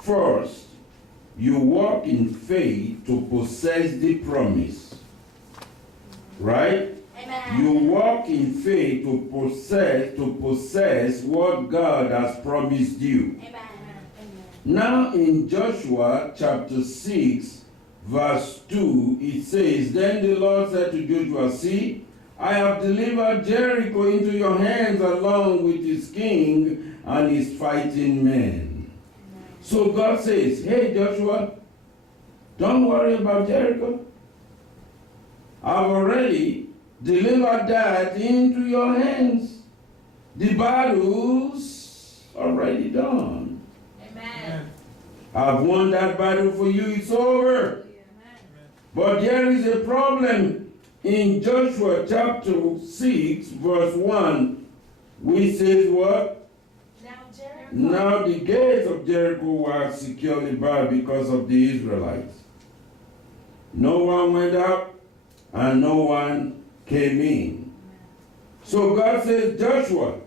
First, you walk in faith to possess the promise. Right? Amen. You walk in faith to possess what God has promised you. Amen. Now in Joshua chapter 6, verse 2, it says, Then the Lord said to Joshua, See, I have delivered Jericho into your hands along with its king and his fighting men. So God says, Hey Joshua, don't worry about Jericho. I've already delivered that into your hands. The battle's already done. Amen. I've won that battle for you. It's over. Amen. But there is a problem in Joshua chapter 6, verse 1, which says what? Now the gates of Jericho were securely barred because of the Israelites. No one went out and no one came in. So God says, Joshua,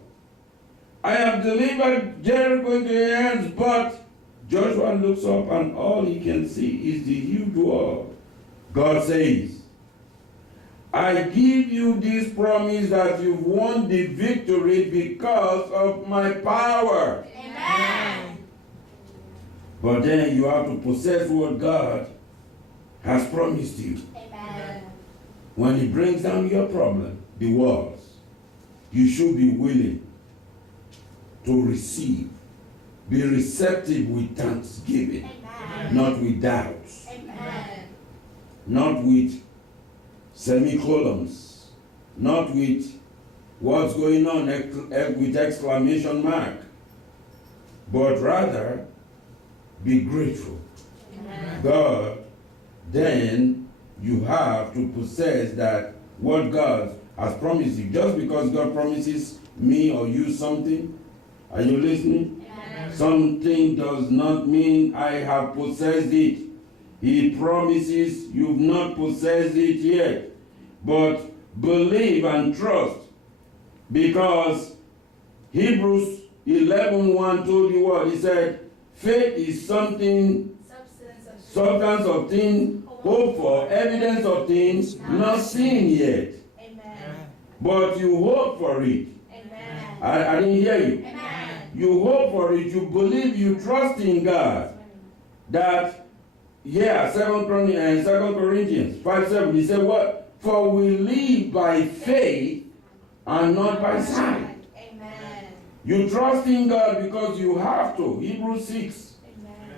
I have delivered Jericho into your hands, but Joshua looks up and all he can see is the huge wall. God says, I give you this promise that you've won the victory because of my power. Amen. But then you have to possess what God has promised you. Amen. When he brings down your problem, the walls, you should be willing to receive. Be receptive with thanksgiving, Amen. not with doubts, Amen. not with semicolons, not with what's going on with exclamation mark, but rather be grateful. Amen. God, then you have to possess that what God has promised you. Just because God promises me or you something, are you listening? Amen. Something does not mean I have possessed it. He promises you've not possessed it yet. But believe and trust, because Hebrews 11:1 told you what? He said, faith is something, substance of things hoped for, evidence of things not seen yet. Amen. But you hope for it. Amen. I didn't hear you. Amen. You hope for it, you believe, you trust in God. That, 2 Corinthians 5:7, he said what? For we live by faith and not by sight. Amen. You trust in God because you have to. Hebrews 6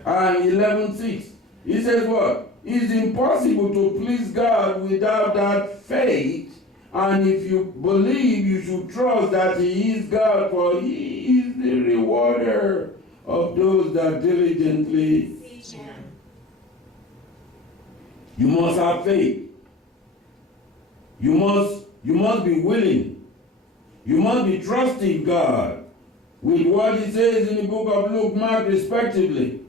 Amen. and 11:6. He says what? It's impossible to please God without that faith. And if you believe, you should trust that He is God, for He is the rewarder of those that diligently seek Him. You must have faith. You must be willing. You must be trusting God with what He says in the book of Luke, Mark, respectively.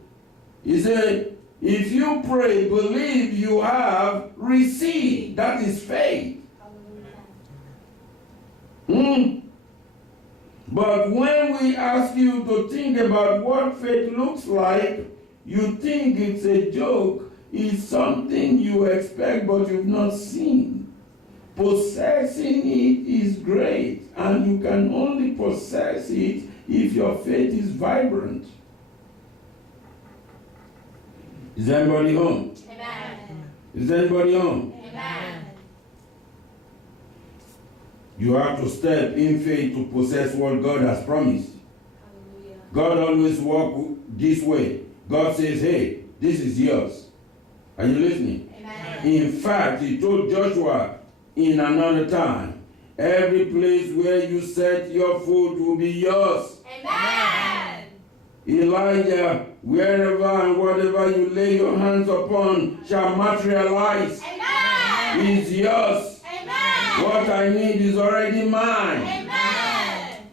He said, if you pray, believe you have received. That is faith. But when we ask you to think about what faith looks like, you think it's a joke. It's something you expect but you've not seen. Possessing it is great, and you can only possess it if your faith is vibrant. Is anybody home? Amen. Is anybody home? Amen. You have to step in faith to possess what God has promised. Hallelujah. God always walks this way. God says, hey, this is yours. Are you listening? Amen. In fact, He told Joshua in another time, every place where you set your foot will be yours. Amen. Elijah, wherever and whatever you lay your hands upon shall materialize. Amen. It's yours. Amen. What I need is already mine. Amen.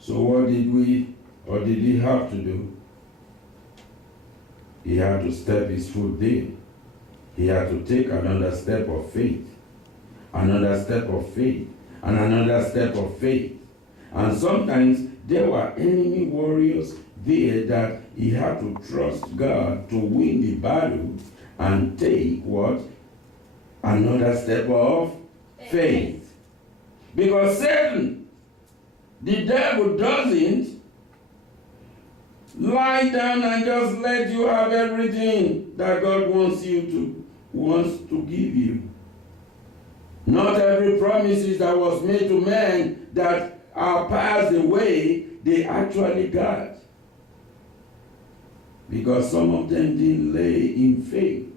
So what did he have to do? He had to step his foot there. He had to take another step of faith. Another step of faith. And another step of faith. And sometimes there were enemy warriors there that he had to trust God to win the battle and take what? Another step of faith. Because Satan, the devil, doesn't lie down and just let you have everything that God wants to give you. Not every promises that was made to men that are passed away, they actually got. Because some of them didn't lay in faith.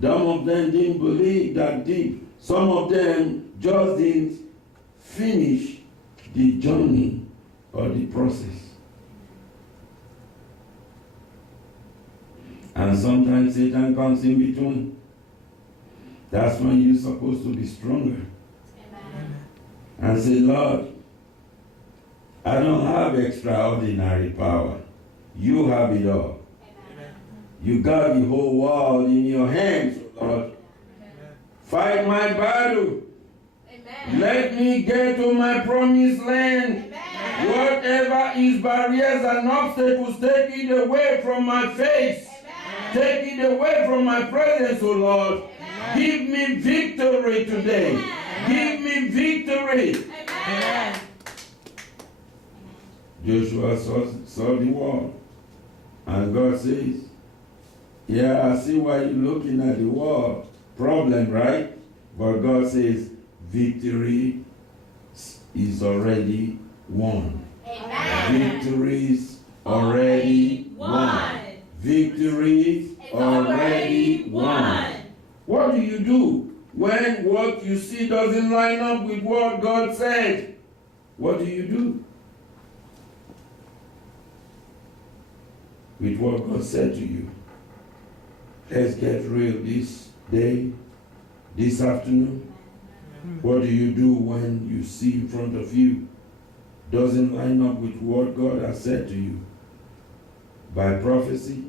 Some of them didn't believe that deep. Some of them just didn't finish the journey or the process. And sometimes Satan comes in between. That's when you're supposed to be stronger. Amen. And say, Lord, I don't have extraordinary power. You have it all. Amen. You got the whole world in your hands, Lord. Amen. Fight my battle. Amen. Let me get to my promised land. Amen. Whatever is barriers and obstacles, take it away from my face. Amen. Take it away from my presence, O Lord. Amen. Give me victory today. Amen. Give me victory. Amen. Joshua saw the wall. And God says, yeah, I see why you're looking at the wall. Problem, right? But God says, victory is already won. Amen. Victories already won. Victories already won. What do you do when what you see doesn't line up with what God said? What do you do with what God said to you? Let's get real this day, this afternoon. What do you do when you see in front of you doesn't line up with what God has said to you? By prophecy,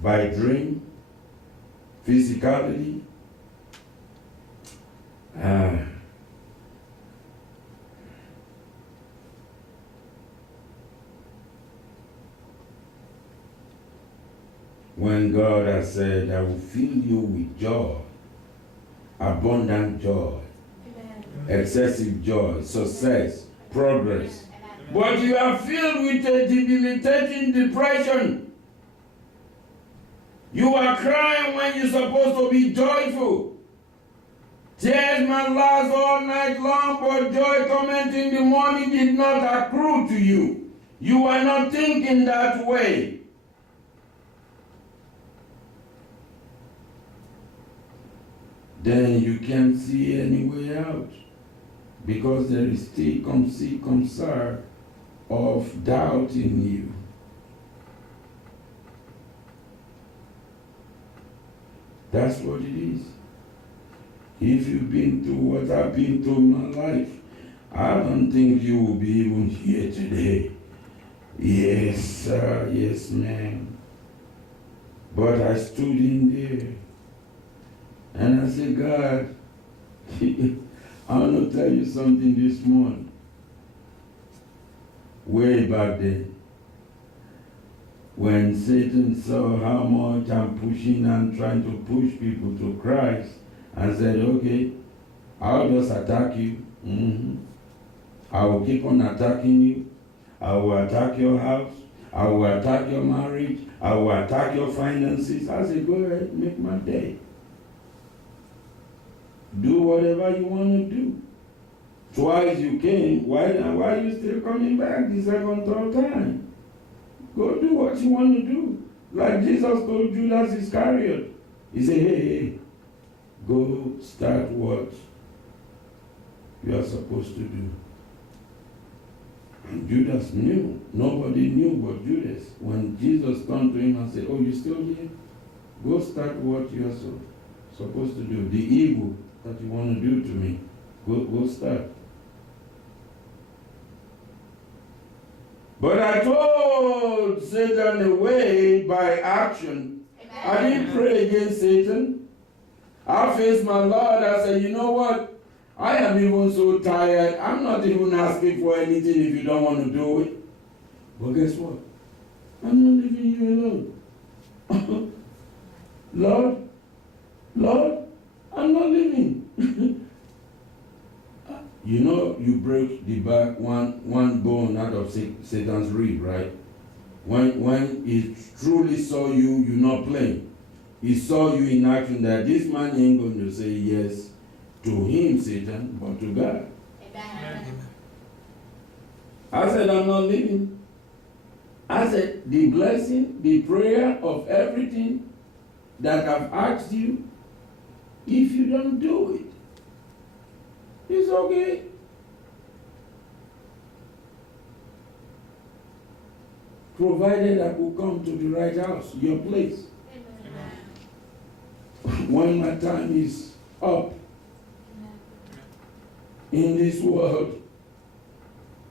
by dream, physicality. When God has said, I will fill you with joy, abundant joy, amen, excessive joy, success, progress. Amen. But you are filled with a debilitating depression. You are crying when you're supposed to be joyful. Tears might last all night long, but joy coming in the morning did not accrue to you. You are not thinking that way. Then you can't see any way out, because there is still concern of doubt in you. That's what it is. If you've been through what I've been through in my life, I don't think you will be even here today. Yes, sir, yes, ma'am. But I stood in there. And I said, God, I want to tell you something this morning. Way back then, when Satan saw how much I'm pushing and trying to push people to Christ, and said, okay, I'll just attack you. I will keep on attacking you. I will attack your house. I will attack your marriage. I will attack your finances. I said, go ahead, make my day. Do whatever you want to do. Twice you came, why are you still coming back the second, third time? Go do what you want to do. Like Jesus told Judas Iscariot. He said, hey, go start what you are supposed to do. And Judas knew. Nobody knew but Judas. When Jesus turned to him and said, oh, you still here? Go start what you are supposed to do. The evil that you want to do to me, go start. But I told Satan away by action. Amen. I didn't pray against Satan. I faced my Lord. I said, you know what? I am even so tired. I'm not even asking for anything if you don't want to do it. But guess what? I'm not leaving you alone. Lord, I'm not leaving. You know, you break the back one bone out of Satan's rib, right? When he truly saw you, you're not playing. He saw you in action that this man ain't going to say yes to him, Satan, but to God. Amen. I said, I'm not leaving. I said, the blessing, the prayer of everything that I've asked you, if you don't do it, it's okay. Provided I could come to the right house, your place. Amen. When my time is up in this world,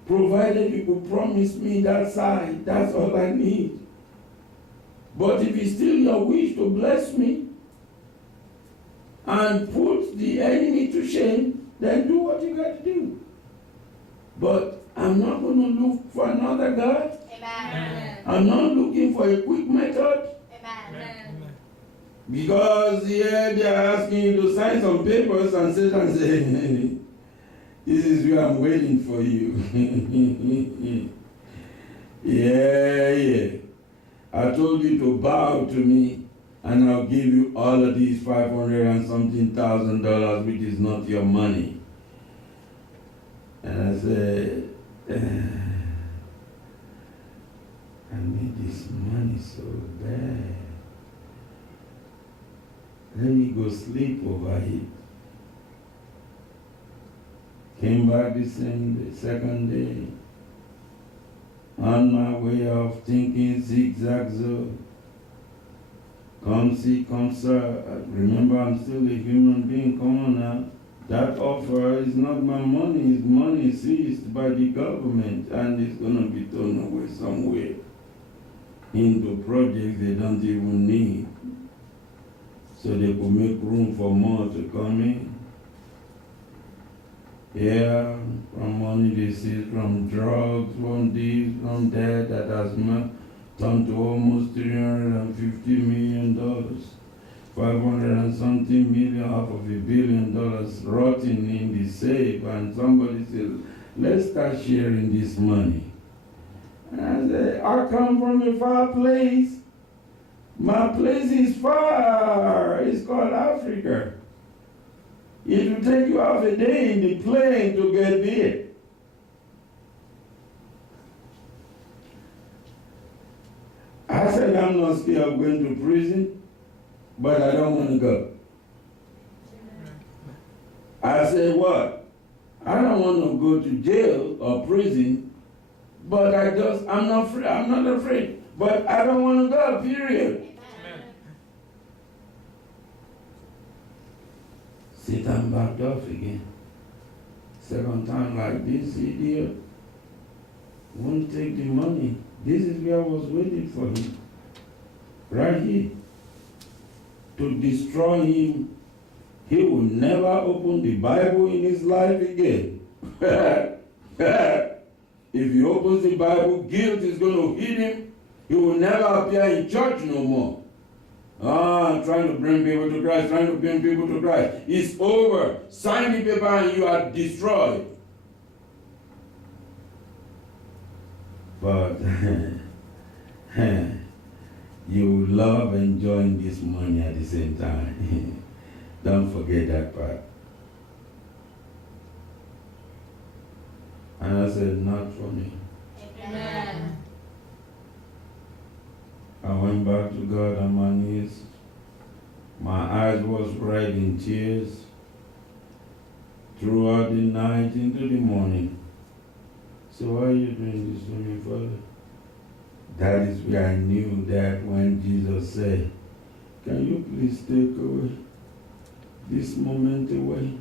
provided you could promise me that side, that's all I need. But if it's still your wish to bless me and put the enemy to shame, then do what you got to do. But I'm not going to look for another God. Amen. I'm not looking for a quick method. Amen. Because here they are asking you to sign some papers and Satan say, this is where I'm waiting for you. Yeah. I told you to bow to me and I'll give you all of these $500 and something thousand, which is not your money. And I said, I need this money so bad. Let me go sleep over it. Came back the second day. On my way of thinking zigzag zo. Come see, come sir. Remember, I'm still a human being. Come on now. That offer is not my money. It's money seized by the government. And it's going to be thrown away somewhere into projects they don't even need. So they could make room for more to come in. Yeah, from money they see, from drugs, from this, from that has turned to almost $350 million. 500 and something million, half of $1 billion rotting in the safe, and somebody said, let's start sharing this money. And I said, I come from a far place. My place is far. It's called Africa. It will take you half a day in the plane to get there. I said, I'm not scared of going to prison, but I don't want to go. I said, what? I don't want to go to jail or prison, but I'm not afraid, but I don't want to go, period. Satan backed off again. Second time like this, idiot won't take the money. This is where I was waiting for him. Right here. To destroy him. He will never open the Bible in his life again. If he opens the Bible, guilt is going to hit him. He will never appear in church no more. Trying to bring people to Christ, trying to bring people to Christ. It's over. Sign the paper and you are destroyed. But you love enjoying this money at the same time. Don't forget that part. And I said, not for me. Amen. I went back to God on my knees. My eyes was red in tears throughout the night into the morning. So why are you doing this to me, Father? That is where I knew that when Jesus said, can you please take away this moment away?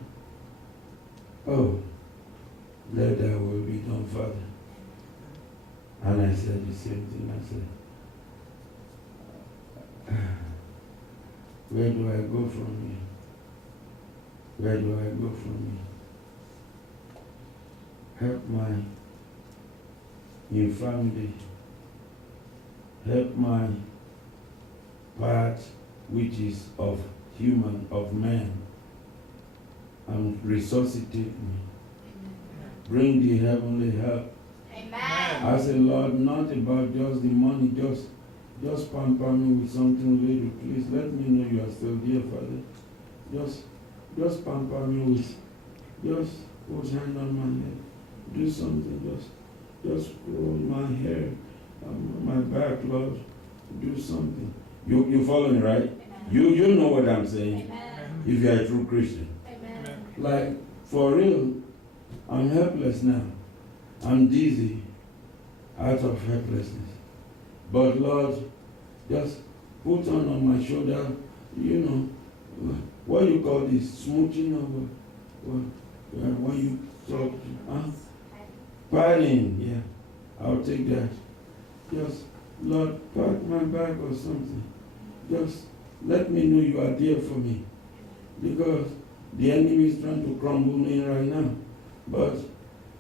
Oh, let thy will be done, Father. And I said the same thing. I said, where do I go from here? Where do I go from here? Help my infirmity. help my part, which is of man, and resuscitate me. Bring the heavenly help. Amen. I say, Lord, not about just the money, just pamper me with something little. Please let me know you are still there, Father. Just pamper me with, just put hand on my head. Do something, just roll my hair, my back, Lord. Do something. You follow me, right? Amen. You know what I'm saying. Amen. If you are a true Christian. Amen. Like, for real, I'm helpless now. I'm dizzy out of helplessness. But Lord, just put on my shoulder, what you call this, smooching over, when you talk, padding, yeah, I'll take that. Just, Lord, pat my back or something. Just let me know you are there for me. Because the enemy is trying to crumble me right now. But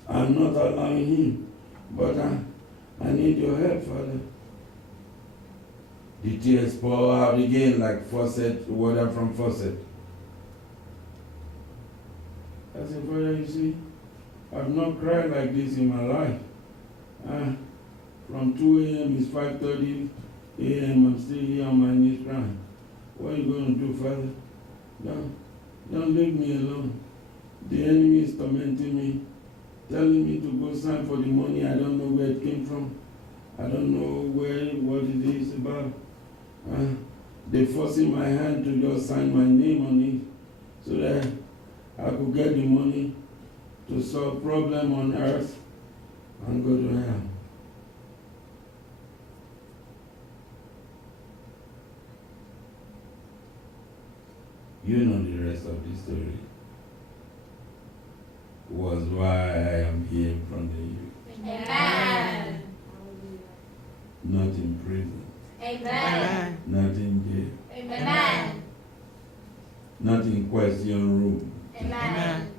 I'm not allowing him. But I need your help, Father. The tears pour out again like faucet, water from faucet. I said, Father, you see, I've not cried like this in my life. From 2 a.m. it's 5:30 a.m. I'm still here on my knees crying. What are you going to do, Father? Don't leave me alone. The enemy is tormenting me, telling me to go sign for the money. I don't know where it came from. I don't know what it is about. They're forcing my hand to just sign my name on it so that I could get the money to solve problem on earth and go to hell. You know the rest of the story. Was why I am here in front of you. Amen. Not in prison. Amen. Not in jail. Amen. Not in question room. Amen.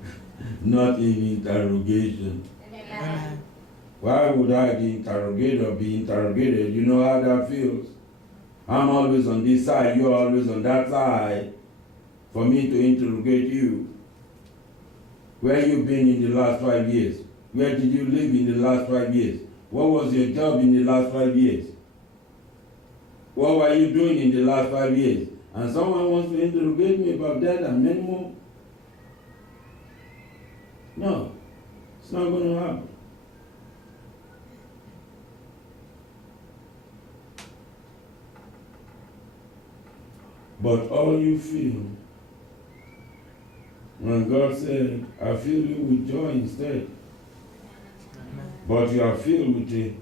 Not in interrogation. Amen. Why would I be interrogated or be interrogated? You know how that feels. I'm always on this side, you're always on that side. For me to interrogate you. Where you been in the last 5 years? Where did you live in the last 5 years? What was your job in the last 5 years? What were you doing in the last 5 years? And someone wants to interrogate me about that and many more? No, it's not going to happen. But all you feel, when God said, I fill you with joy instead, but you are filled with a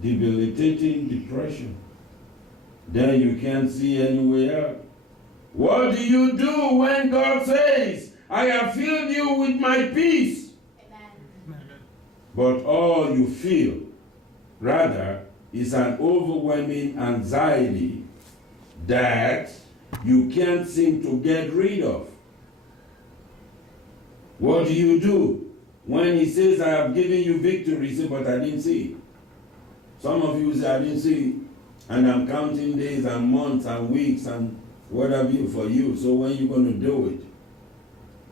debilitating depression, then you can't see any way out. What do you do when God says, I have filled you with my peace? Amen. But all you feel, rather, is an overwhelming anxiety that you can't seem to get rid of. What do you do when he says, I have given you victory? Say, but I didn't see it. Some of you say, I didn't see it. And I'm counting days and months and weeks and what have you for you. So when are you going to do it?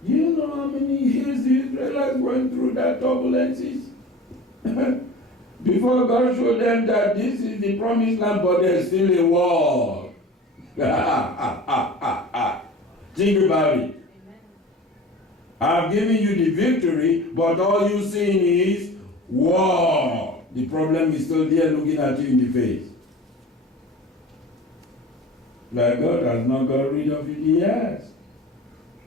You know how many years the Israelites went through that turbulences? Before God showed them that this is the promised land, but there's still a wall. Think about it. I've given you the victory, but all you see is war. The problem is still there looking at you in the face. Like God has not got rid of it, He has.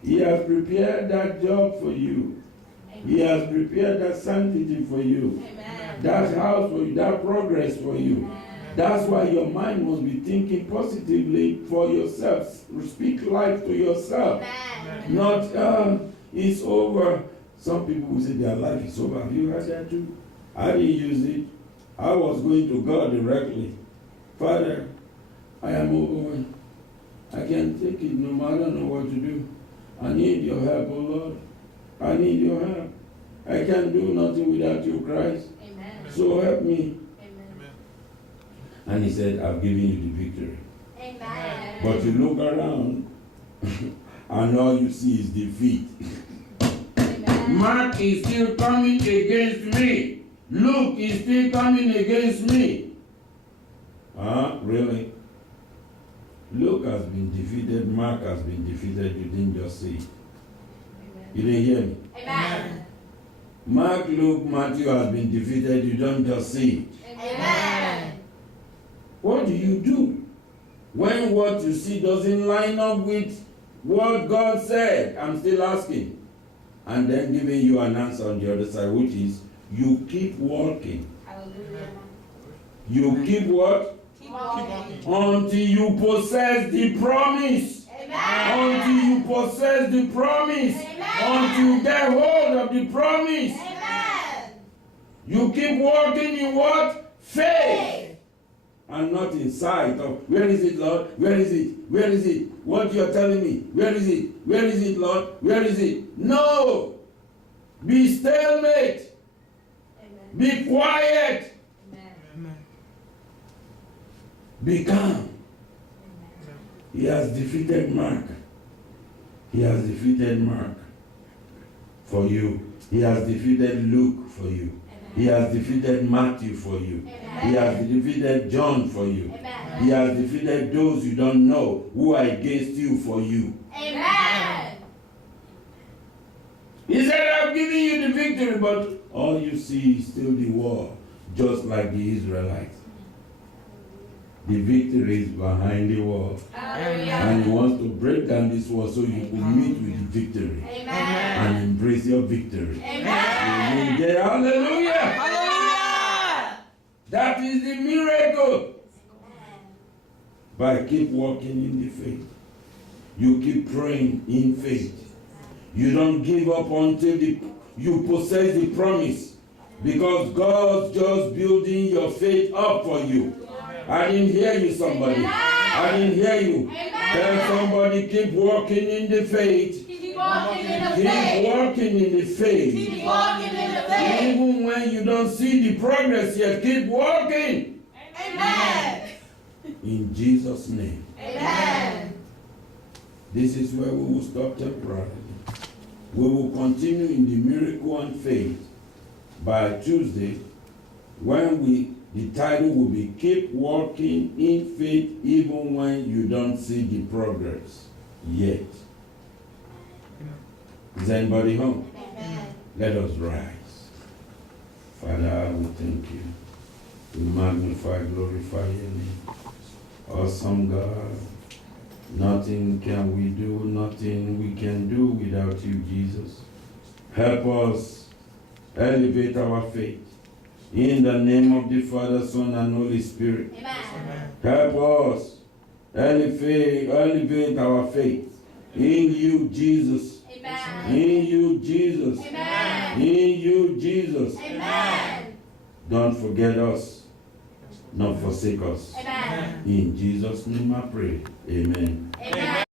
He has prepared that job for you. Amen. He has prepared that sanctity for you. Amen. That house for you, that progress for you. Amen. That's why your mind must be thinking positively for yourself. Speak life to yourself. Amen. Not, it's over. Some people will say their life is over. Have you heard that too? I didn't use it. I was going to God directly. Father, I am overwhelmed. I can't take it no matter. I don't know what to do. I need your help, oh Lord. I need your help. I can't do nothing without you, Christ. Amen. So help me. Amen. And he said, I've given you the victory. Amen. But you look around and all you see is defeat. Amen. Mark is still coming against me. Luke is still coming against me. Really? Luke has been defeated. Mark has been defeated. You didn't just see it. You didn't hear me? Amen. Mark, Luke, Matthew has been defeated. You don't just see it. Amen. What do you do when what you see doesn't line up with what God said? I'm still asking. And then giving you an answer on the other side, which is you keep walking. Hallelujah. You keep what? Keep walking. Until you possess the promise. Amen. Until you possess the promise. Amen. Until you get hold of the promise. Amen. You keep walking in what? Faith. And not in sight of, where is it, Lord? Where is it? Where is it? What you're telling me? Where is it? Where is it, Lord? Where is it? No! Be stalemate. Amen. Be quiet. Amen. Be calm. He has defeated Mark. He has defeated Mark for you. He has defeated Luke for you. He has defeated Matthew for you. Amen. He has defeated John for you. Amen. He has defeated those you don't know who are against you for you. Amen. He said, I've given you the victory, but all you see is still the war, just like the Israelites. The victory is behind the wall. Hallelujah. And he wants to break down this wall so you can meet with the victory Amen. and embrace your victory. Amen. Yeah, hallelujah! Hallelujah. That is the miracle. By keep walking in the faith. You keep praying in faith. You don't give up until you possess the promise. Because God's just building your faith up for you. I didn't hear you, somebody. I didn't hear you. Tell somebody, keep walking in the faith. Keep walking in the Keep faith. walking in the faith. Keep walking in the faith. Even when you don't see the progress yet, keep walking. Amen. In Jesus' name. Amen. This is where we will stop temporarily. We will continue in the miracle and faith by Tuesday, when the title will be Keep Walking in Faith Even When You Don't See the Progress Yet. Is anybody home? Amen. Let us rise. Father, we thank you. We magnify, glorify your name. Awesome God. Nothing can we do, nothing we can do without you, Jesus. Help us elevate our faith. In the name of the Father, Son, and Holy Spirit. Amen. Help us elevate our faith. In you, Jesus. Amen. In you, Jesus. Amen. In you, Jesus. Amen. Don't forget us. Don't forsake us. Amen. In Jesus' name I pray. Amen. Amen.